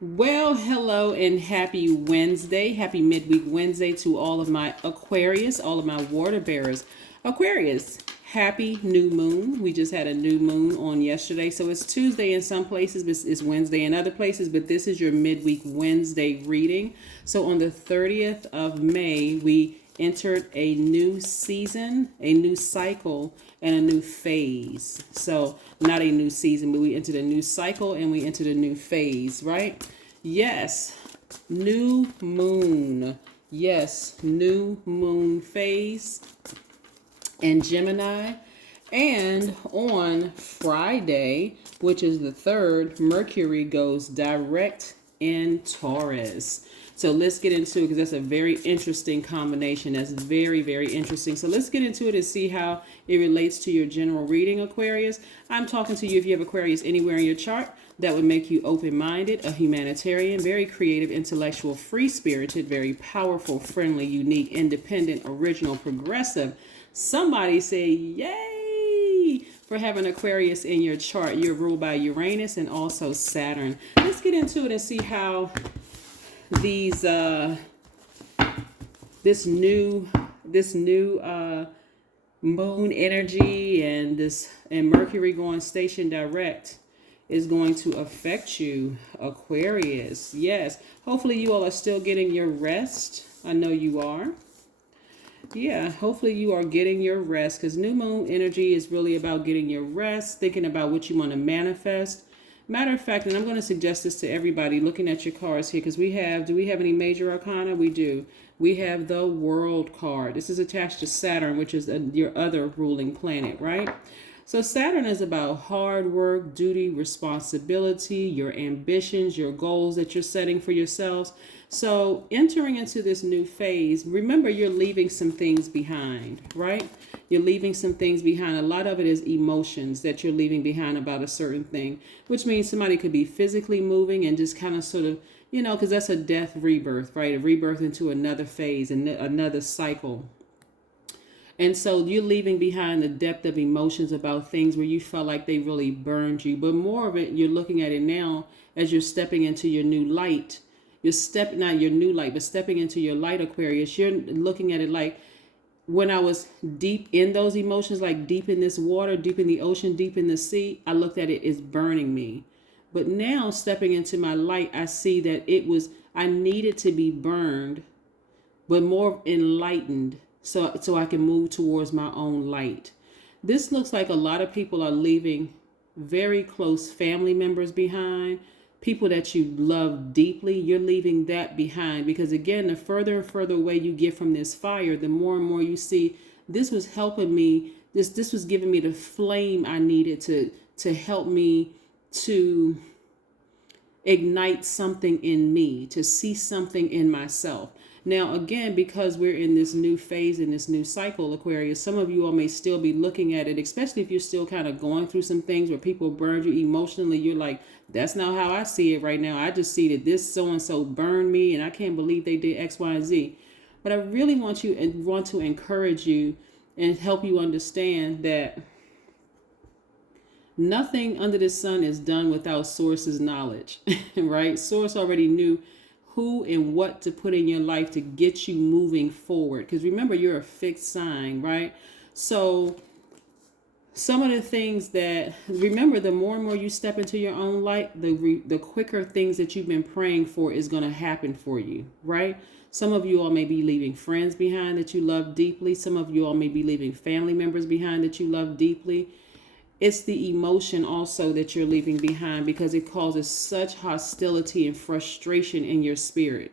Well, hello and happy Wednesday. Happy midweek Wednesday to all of my Aquarius, all of my water bearers. Aquarius, happy new moon. We just had a new moon on yesterday. So it's Tuesday in some places, but it's Wednesday in other places. But this is your midweek Wednesday reading. So on the 30th of May, we entered a new season, a new cycle, and a new phase. So, not a new season, but we entered a new cycle and we entered a new phase, right? Yes, new moon. Yes, new moon phase in Gemini. And on Friday, which is the 3rd, Mercury goes direct in Taurus. So let's get into it because that's a very interesting combination. That's very, very interesting. So let's get into it and see how it relates to your general reading, Aquarius. I'm talking to you if you have Aquarius anywhere in your chart. That would make you open-minded, a humanitarian, very creative, intellectual, free-spirited, very powerful, friendly, unique, independent, original, progressive. Somebody say, yay! For having Aquarius in your chart. You're ruled by Uranus and also Saturn. Let's get into it and see how these this new moon energy and Mercury going station direct is going to affect you, Aquarius. Yes, hopefully you all are still getting your rest. I know you are. Yeah, hopefully you are getting your rest because new moon energy is really about getting your rest, thinking about what you want to manifest. Matter of fact, and I'm going to suggest this to everybody looking at your cards here because do we have any major arcana? We do. We have the World card. This is attached to Saturn, which is your other ruling planet, right? So Saturn is about hard work, duty, responsibility, your ambitions, your goals that you're setting for yourselves. So entering into this new phase, remember you're leaving some things behind, right? You're leaving some things behind. A lot of it is emotions that you're leaving behind about a certain thing, which means somebody could be physically moving and just kind of sort of, because that's a death rebirth, right? A rebirth into another phase and another cycle. And so you're leaving behind the depth of emotions about things where you felt like they really burned you. But more of it, you're looking at it now as you're stepping into your new light. You're stepping, not your new light, but stepping into your light, Aquarius. You're looking at it like when I was deep in those emotions, like deep in this water, deep in the ocean, deep in the sea, I looked at it as burning me. But now stepping into my light, I see that I needed to be burned, but more enlightened so I can move towards my own light. This looks like a lot of people are leaving very close family members behind, people that you love deeply. You're leaving that behind because, again, the further and further away you get from this fire, the more and more you see this was helping me. This was giving me the flame I needed to help me to ignite something in me, to see something in myself. Now, again, because we're in this new phase, in this new cycle, Aquarius, some of you all may still be looking at it, especially if you're still kind of going through some things where people burned you emotionally. You're like, that's not how I see it right now. I just see that this so-and-so burned me and I can't believe they did X, Y, and Z. But I really want to encourage you and help you understand that nothing under the sun is done without Source's knowledge, right? Source already knew who and what to put in your life to get you moving forward. Because remember, you're a fixed sign, right? So some of the things that, remember, the more and more you step into your own light, the quicker things that you've been praying for is going to happen for you, right? Some of you all may be leaving friends behind that you love deeply. Some of you all may be leaving family members behind that you love deeply. It's the emotion also that you're leaving behind because it causes such hostility and frustration in your spirit.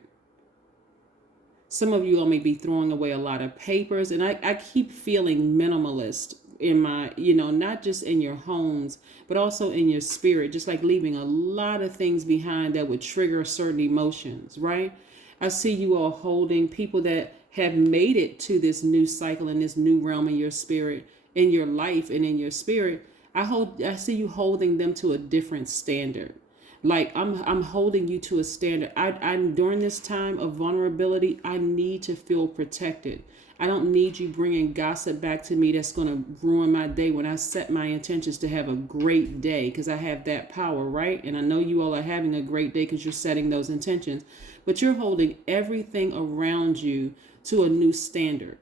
Some of you all may be throwing away a lot of papers. And I keep feeling minimalist in my, not just in your homes, but also in your spirit, just like leaving a lot of things behind that would trigger certain emotions, right? I see you all holding people that have made it to this new cycle and this new realm in your spirit, in your life and in your spirit. I see you holding them to a different standard. Like I'm holding you to a standard. I'm during this time of vulnerability, I need to feel protected. I don't need you bringing gossip back to me that's going to ruin my day when I set my intentions to have a great day, because I have that power, right? And I know you all are having a great day because you're setting those intentions, but you're holding everything around you to a new standard,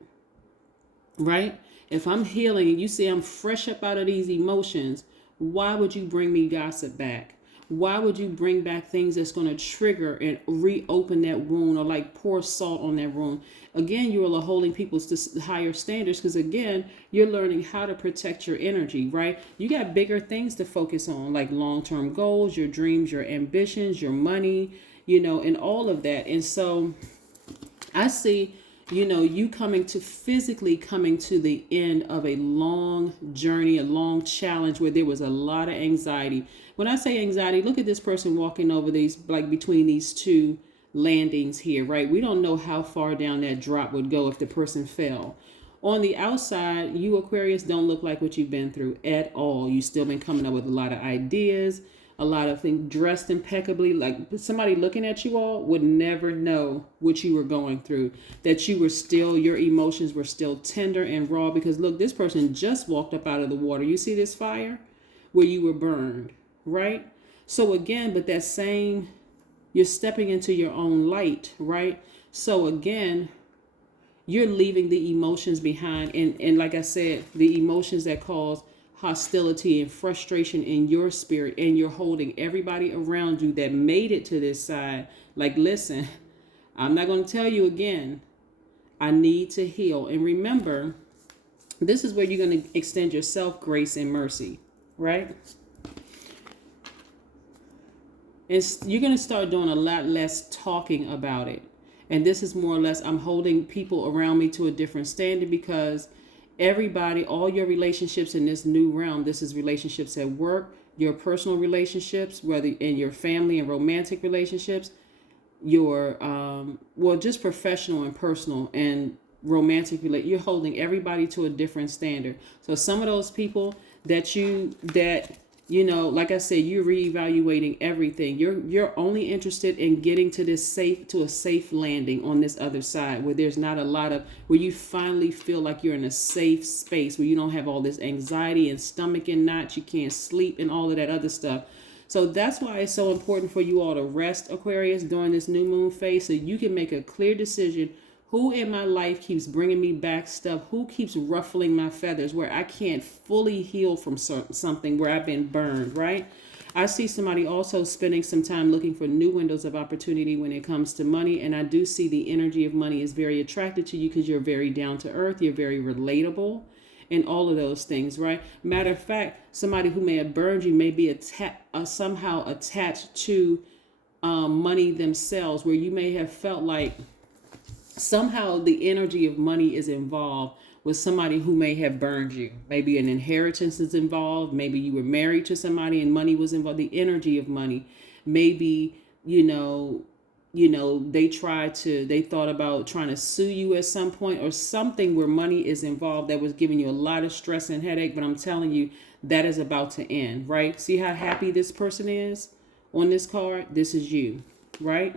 right? If I'm healing and you say I'm fresh up out of these emotions, why would you bring me gossip back? Why would you bring back things that's going to trigger and reopen that wound, or like pour salt on that wound? Again, you are holding people to higher standards because, again, you're learning how to protect your energy, right? You got bigger things to focus on, like long-term goals, your dreams, your ambitions, your money, and all of that. And so I see, you physically coming to the end of a long journey, a long challenge where there was a lot of anxiety. When I say anxiety, look at this person walking over these, like between these two landings here, right? We don't know how far down that drop would go if the person fell. On the outside, you Aquarius don't look like what you've been through at all. You've still been coming up with a lot of ideas, a lot of things, dressed impeccably. Like somebody looking at you all would never know what you were going through, that you were still, your emotions were still tender and raw, because look, this person just walked up out of the water. You see this fire where you were burned, right? So again, but that same, you're stepping into your own light, right? So again, you're leaving the emotions behind. And like I said, the emotions that cause hostility and frustration in your spirit, and you're holding everybody around you that made it to this side. Like, listen, I'm not going to tell you again. I need to heal. And remember, this is where you're going to extend yourself grace and mercy, right? And you're going to start doing a lot less talking about it. And this is more or less, I'm holding people around me to a different standard, because everybody, all your relationships in this new realm, this is relationships at work, your personal relationships, whether in your family and romantic relationships, your, just professional and personal and romantic, you're holding everybody to a different standard. So some of those people that like I said, you're reevaluating everything. You're only interested in getting to a safe landing on this other side, where there's not a lot of, where you finally feel like you're in a safe space, where you don't have all this anxiety and stomach in knots, you can't sleep and all of that other stuff. So that's why it's so important for you all to rest, Aquarius, during this new moon phase, so you can make a clear decision. Who in my life keeps bringing me back stuff? Who keeps ruffling my feathers where I can't fully heal from something where I've been burned, right? I see somebody also spending some time looking for new windows of opportunity when it comes to money. And I do see the energy of money is very attracted to you because you're very down to earth. You're very relatable and all of those things, right? Matter of fact, somebody who may have burned you may be somehow attached to money themselves, where you may have felt like somehow the energy of money is involved with somebody who may have burned you. Maybe an inheritance is involved. Maybe you were married to somebody and money was involved. The energy of money. Maybe, they thought about trying to sue you at some point, or something where money is involved that was giving you a lot of stress and headache. But I'm telling you, that is about to end, right? See how happy this person is on this card? This is you, right?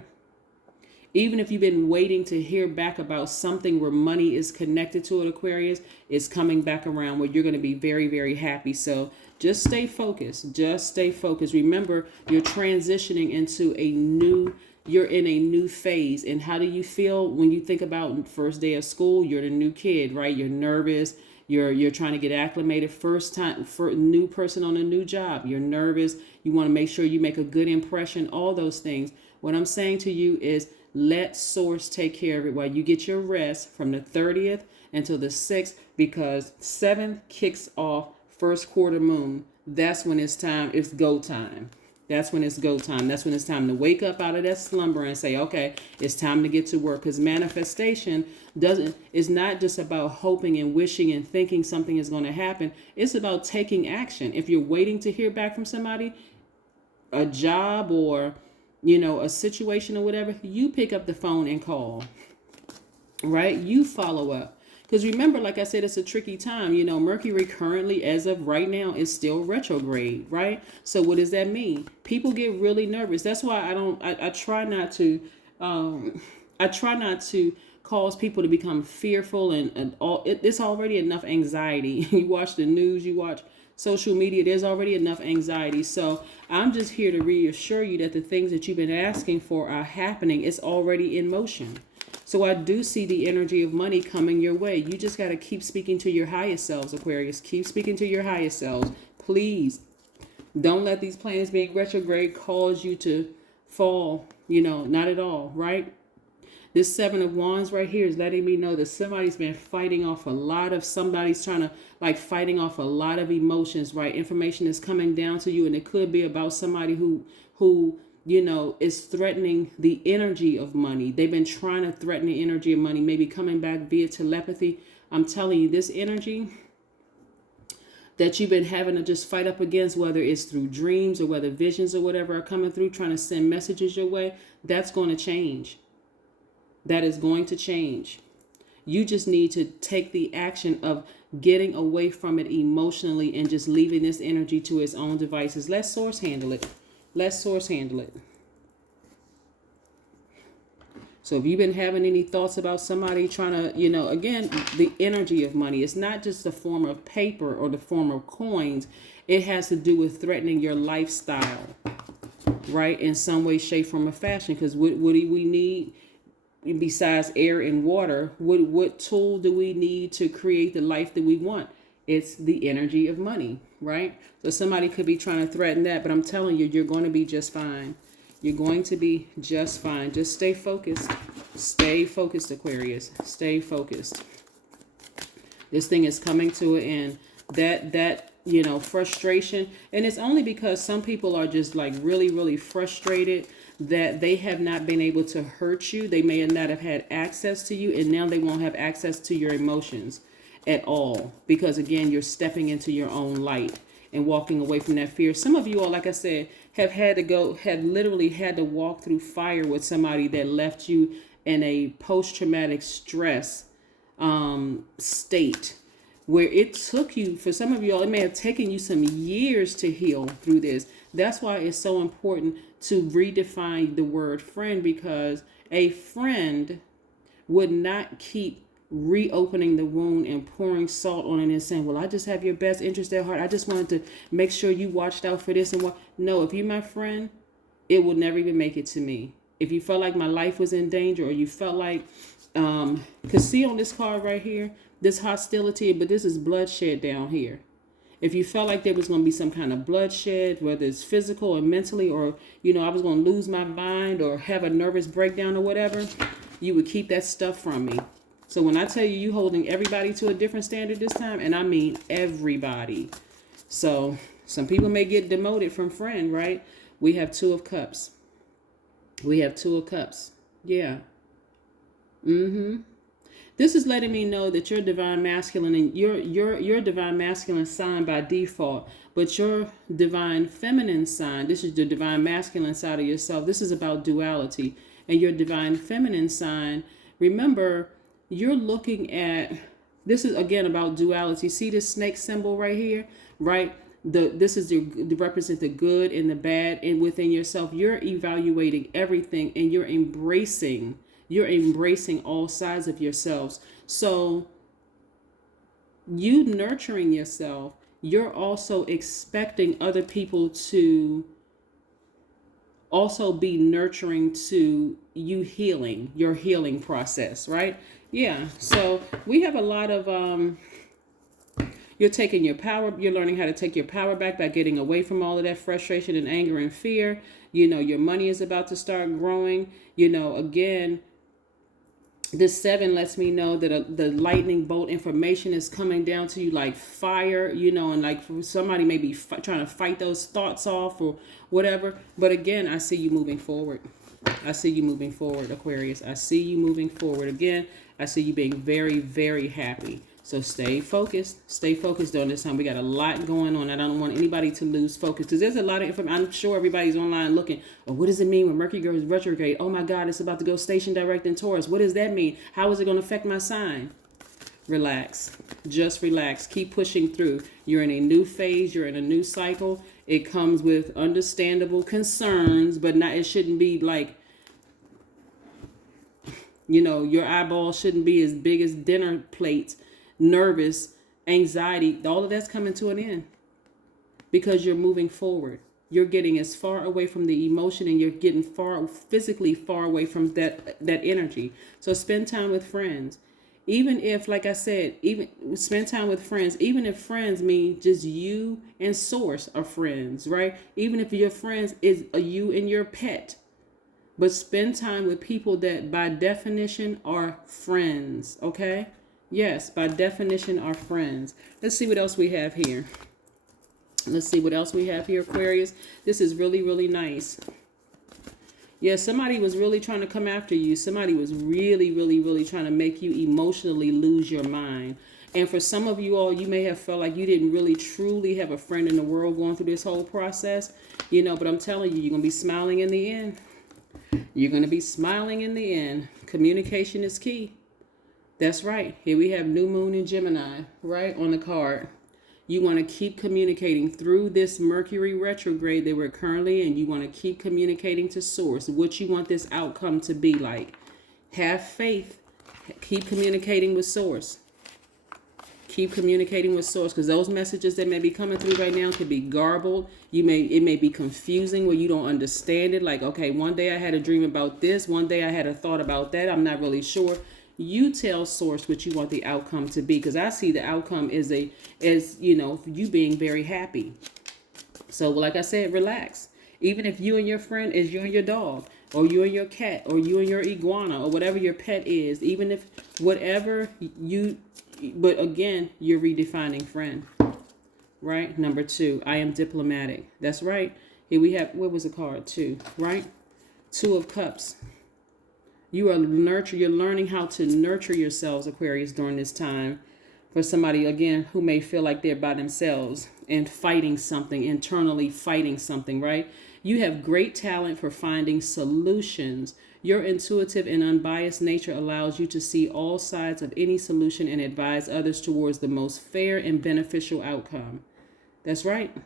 Even if you've been waiting to hear back about something where money is connected to it, Aquarius, it's coming back around where you're going to be very, very happy. So just stay focused. Just stay focused. Remember, you're transitioning into you're in a new phase. And how do you feel when you think about first day of school? You're the new kid, right? You're nervous. You're trying to get acclimated. First time for a new person on a new job. You're nervous. You want to make sure you make a good impression. All those things. What I'm saying to you is, let source take care of it while you get your rest from the 30th until the 6th, because 7th kicks off first quarter moon. That's when it's time. It's go time. That's when it's go time. That's when it's time to wake up out of that slumber and say, okay, it's time to get to work. Because manifestation is not just about hoping and wishing and thinking something is going to happen. It's about taking action. If you're waiting to hear back from somebody, a job or a situation or whatever, you pick up the phone and call, right? You follow up. Because remember, like I said, it's a tricky time. You know, Mercury currently, as of right now, is still retrograde, right? So what does that mean? People get really nervous. That's why I try not to, I try not to cause people to become fearful and all. It's already enough anxiety. You watch the news, you watch social media, there's already enough anxiety. So I'm just here to reassure you that the things that you've been asking for are happening. It's already in motion. So I do see the energy of money coming your way. You just got to keep speaking to your highest selves, Aquarius. Keep speaking to your highest selves. Please don't let these planets being retrograde cause you to fall. You know, not at all, right? This Seven of Wands right here is letting me know that somebody's been fighting off somebody's trying to fighting off a lot of emotions, right? Information is coming down to you, and it could be about somebody who you know, is threatening the energy of money. They've been trying to threaten the energy of money, maybe coming back via telepathy. I'm telling you, this energy that you've been having to just fight up against, whether it's through dreams or whether visions or whatever are coming through, trying to send messages your way, that's going to change. That is going to change. You just need to take the action of getting away from it emotionally and just leaving this energy to its own devices. Let Source handle it. Let Source handle it. So if you've been having any thoughts about somebody trying to, you know, again, the energy of money, it's not just the form of paper or the form of coins. It has to do with threatening your lifestyle, right? In some way, shape, form, or fashion. Because what do we need besides air and water? What tool do we need to create the life that we want? It's the energy of money, right? So somebody could be trying to threaten that, but I'm telling you, you're going to be just fine. You're going to be just fine. Just stay focused. Stay focused, Aquarius. Stay focused. This thing is coming to an end. That you know, frustration, and it's only because some people are just like really, really frustrated that they have not been able to hurt you. They may not have had access to you, and now they won't have access to your emotions at all, because again, you're stepping into your own light and walking away from that fear. Some of you all, like I said, have literally had to walk through fire with somebody that left you in a post-traumatic stress state, where it took you, for some of you all, it may have taken you some years to heal through this. That's why it's so important to redefine the word friend, because a friend would not keep reopening the wound and pouring salt on it and saying, well, I just have your best interest at heart. I just wanted to make sure you watched out for this and what. No, if you're my friend, it will never even make it to me. If you felt like my life was in danger, or you felt like, because see on this card right here, this hostility, but this is bloodshed down here. If you felt like there was going to be some kind of bloodshed, whether it's physical or mentally, or, you know, I was going to lose my mind or have a nervous breakdown or whatever, you would keep that stuff from me. So when I tell you, you holding everybody to a different standard this time, and I mean everybody. So some people may get demoted from friend, right? We have Two of Cups. We have Two of Cups. Yeah. This is letting me know that you're divine masculine, and you're divine masculine sign by default, but your divine feminine sign, this is the divine masculine side of yourself. This is about duality. And your divine feminine sign, remember, you're looking at, this is again about duality. See this snake symbol right here, right? This is to represent the good and the bad, and within yourself, you're evaluating everything, and you're embracing all sides of yourselves. So you nurturing yourself, you're also expecting other people to also be nurturing to you healing, your healing process, right? Yeah. So we have a lot of, you're taking your power, you're learning how to take your power back by getting away from all of that frustration and anger and fear. You know, your money is about to start growing. You know, again, this 7 lets me know that the lightning bolt information is coming down to you like fire, you know, and like somebody may be trying to fight those thoughts off or whatever. But again, I see you moving forward. I see you moving forward, Aquarius. I see you moving forward. Again, I see you being very, very happy. So stay focused. Stay focused during this time. We got a lot going on. I don't want anybody to lose focus, because there's a lot of information. I'm sure everybody's online looking, oh, what does it mean when Mercury goes retrograde? Oh my God, it's about to go station direct in Taurus. What does that mean? How is it going to affect my sign? Relax. Just relax. Keep pushing through. You're in a new phase. You're in a new cycle. It comes with understandable concerns, but not. It shouldn't be like, your eyeballs shouldn't be as big as dinner plates. Nervous, anxiety, all of that's coming to an end because you're moving forward. You're getting as far away from the emotion, and you're getting physically far away from that energy. So spend time with friends. Even if, like I said, even spend time with friends, even if friends mean just you and source are friends, right? Even if your friends is you and your pet, but spend time with people that by definition are friends, okay? Yes, by definition are friends. Let's see what else we have here. Let's see what else we have here, Aquarius. This is really, really nice. Yeah, somebody was really trying to come after you. Somebody was really, really, really trying to make you emotionally lose your mind. And for some of you all, you may have felt like you didn't really truly have a friend in the world going through this whole process. But I'm telling you, you're going to be smiling in the end. You're going to be smiling in the end. Communication is key. That's right. Here we have New Moon in Gemini, right, on the card. You want to keep communicating through this Mercury retrograde that we're currently in. You want to keep communicating to source what you want this outcome to be like. Have faith. Keep communicating with source. Keep communicating with source, because those messages that may be coming through right now could be garbled. It may be confusing where you don't understand it. Like, okay, one day I had a dream about this. One day I had a thought about that. I'm not really sure. You tell source what you want the outcome to be, because I see the outcome as you being very happy. So like I said, relax. Even if you and your friend is you and your dog, or you and your cat, or you and your iguana, or whatever your pet is, even if whatever but again, you're redefining friend, right? Number 2, I am diplomatic. That's right. Here we have, what was the card? 2, right? 2 of Cups. You're learning how to nurture yourselves, Aquarius, during this time. For somebody, again, who may feel like they're by themselves and fighting something, internally fighting something, right? You have great talent for finding solutions. Your intuitive and unbiased nature allows you to see all sides of any solution and advise others towards the most fair and beneficial outcome. That's right.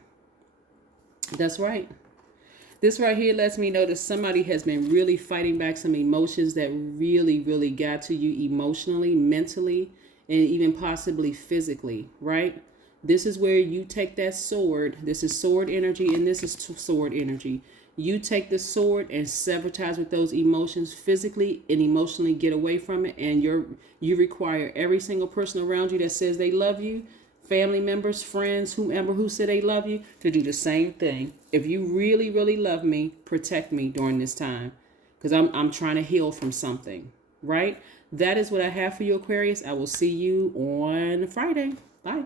That's right. This right here lets me know that somebody has been really fighting back some emotions that really, really got to you emotionally, mentally, and even possibly physically, right? This is where you take that sword. This is sword energy, and this is sword energy. You take the sword and sever ties with those emotions physically and emotionally, get away from it, and you require every single person around you that says they love you, family members, friends, whomever who said they love you, to do the same thing. If you really, really love me, protect me during this time, because I'm trying to heal from something, right? That is what I have for you, Aquarius. I will see you on Friday. Bye.